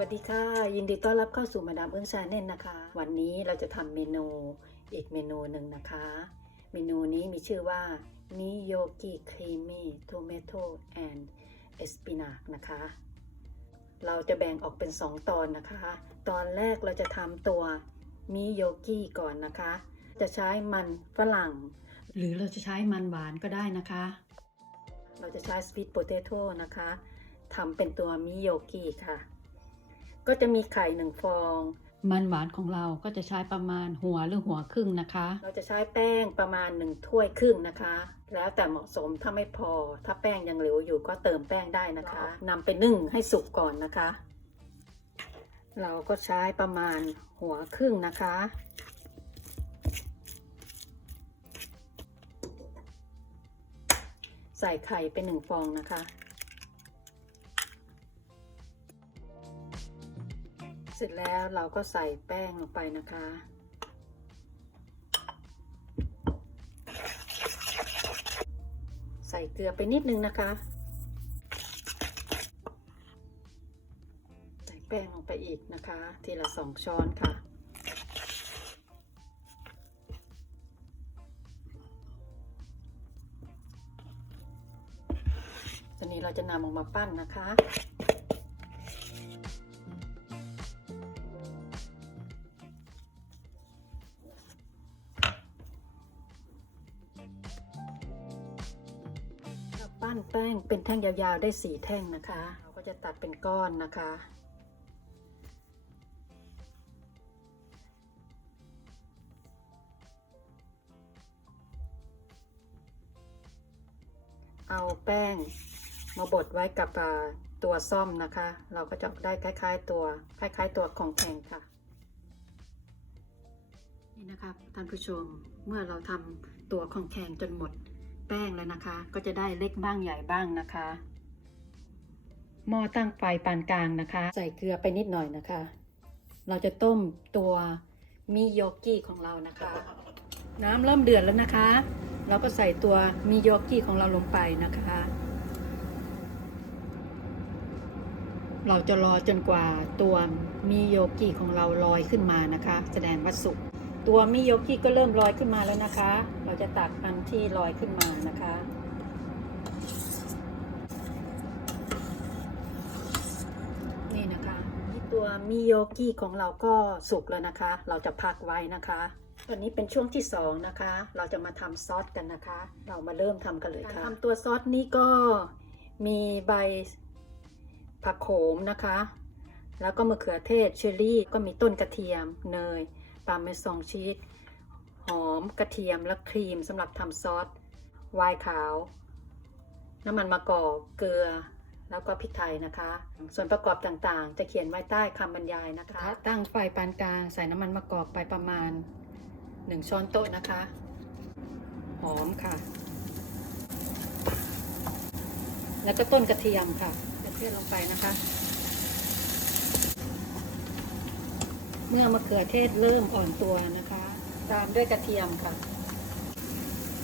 วัสดีค่ะ ยินดีต้อนรับเข้าสู่มาดามเอิงชาแนลนะคะ วันนี้เราจะทำเมนูอีกเมนูหนึ่งนะคะ เมนูนี้มีชื่อว่านิโยกิครีมมี่โทเมโตแอนด์เอสปินานะคะ เราจะแบ่งออกเป็น 2 ตอนนะคะ ตอนแรกเราจะทำตัวมิโยกิก่อนนะคะ จะใช้มันฝรั่ง หรือเราจะใช้มันหวานก็ได้นะคะ เราจะใช้สวีทโปเตโต้นะคะทำเป็นตัวมิโยกิค่ะ ก็จะมีไข่หนึ่งฟอง มันหวานของเราก็จะใช้ประมาณหัวหรือหัวครึ่งนะคะ เราจะใช้แป้งประมาณหนึ่งถ้วยครึ่งนะคะ แล้วแต่เหมาะสมถ้าไม่พอ ถ้าแป้งยังเหลวอยู่ก็เติมแป้งได้นะคะนำไปนึ่งให้สุกก่อนนะคะ เราก็ใช้ประมาณหัวครึ่งนะคะใส่ไข่เป็นหนึ่งฟองนะคะ ร็จแล้วเราก็ใส่แป้งลงไปนะคะ ใส่เกลือไปนิดนึงนะคะ ใส่แป้งลงไปอีกนะคะ ทีละสองช้อนค่ะตอนนี้เราจะนำออกมาปั้นนะคะ นแป้งเป็นแท่งยาวๆได้สี่แท่งนะคะ เราก็จะตัดเป็นก้อนนะคะ เอาแป้งมาบดไว้กับตัวซ่อมนะคะ เราก็จะได้คล้าย ๆ ตัวคล้ายๆ ตัวของแข็งค่ะนี่นะคะท่านผู้ชมเมื่อเราทำตัวของแข็งจนหมด แป้งแล้วนะคะ ก็จะได้เล็กบ้างใหญ่บ้างนะคะ หม้อตั้งไฟปานกลางนะคะ ใส่เกลือไปนิดหน่อยนะคะ เราจะต้มตัวมิโยกิของเรานะคะ น้ำเริ่มเดือดแล้วนะคะ เราก็ใส่ตัวมิโยกิของเราลงไปนะคะ เราจะรอจนกว่าตัวมิโยกิของเราลอยขึ้นมานะคะ แสดงว่าสุก ตัวมิโยกิก็เริ่มลอยขึ้นมาแล้วนะคะ เราจะตักอันที่ลอยขึ้นมานะคะ นี่นะคะนี่ตัวมิโยกิของเราก็สุกแล้วนะคะ เราจะพักไว้นะคะตอนนี้เป็นช่วงที่สองนะคะ เราจะมาทำซอสกันนะคะ เรามาเริ่มทำกันเลยค่ะทำตัวซอสนี้ก็มีใบผักโขมนะคะ แล้วก็มะเขือเทศเชอร์รี่ ก็มีต้นกระเทียม เนย ปาเมซองชีสหอมกระเทียมและครีมสำหรับทำซอสไวน์ขาว น้ำมันมะกอกเกลือ แล้วก็พริกไทยนะคะ ส่วนประกอบต่างๆ จะเขียนไว้ใต้คำบรรยายนะคะ ตั้งไฟปานกลางใส่น้ำมันมะกอกไปประมาณ 1 ช้อนโต๊ะนะคะ หอมค่ะ แล้วก็ต้นกระเทียมค่ะกระเทียมลงไปนะคะ เมื่อมะเขือเทศเริ่มอ่อนตัวนะคะ ตามด้วยกระเทียมค่ะ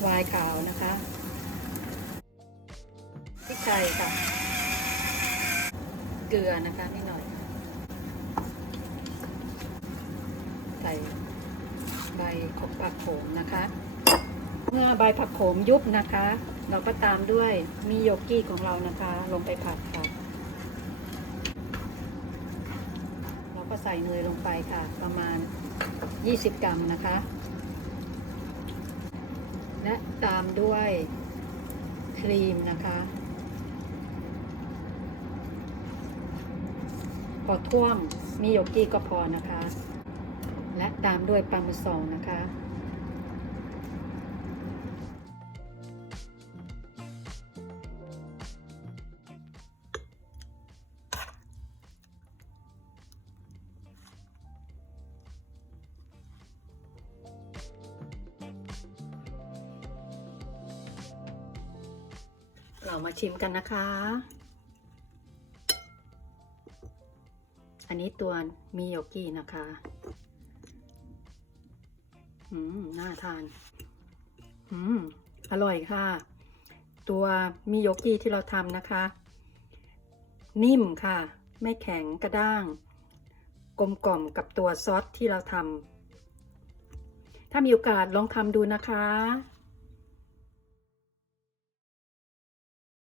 วายขาวนะคะพริกไทยค่ะ เกลือนะคะนิดหน่อย ใส่ใบของผักโขมนะคะ เมื่อใบผักโขมยุบนะคะ เราก็ตามด้วยมิโยกิของเรานะคะ ลงไปผัดค่ะ เรา ก็ใส่เนยลงไปค่ะ ประมาณ 20 กรัมนะคะ และตามด้วยครีมนะคะ พอท่วมมิโยกี้ก็พอนะคะ และตามด้วยปลาหมซองนะคะ เรามาชิมกันนะคะ อันนี้ตัวมิโยกินะคะ อืม น่าทาน อืม อร่อยค่ะ ตัวมิโยกิที่เราทำนะคะ นิ่มค่ะ ไม่แข็งกระด้าง กลมกล่อมกับตัวซอสที่เราทำถ้ามีโอกาสลองทำดูนะคะ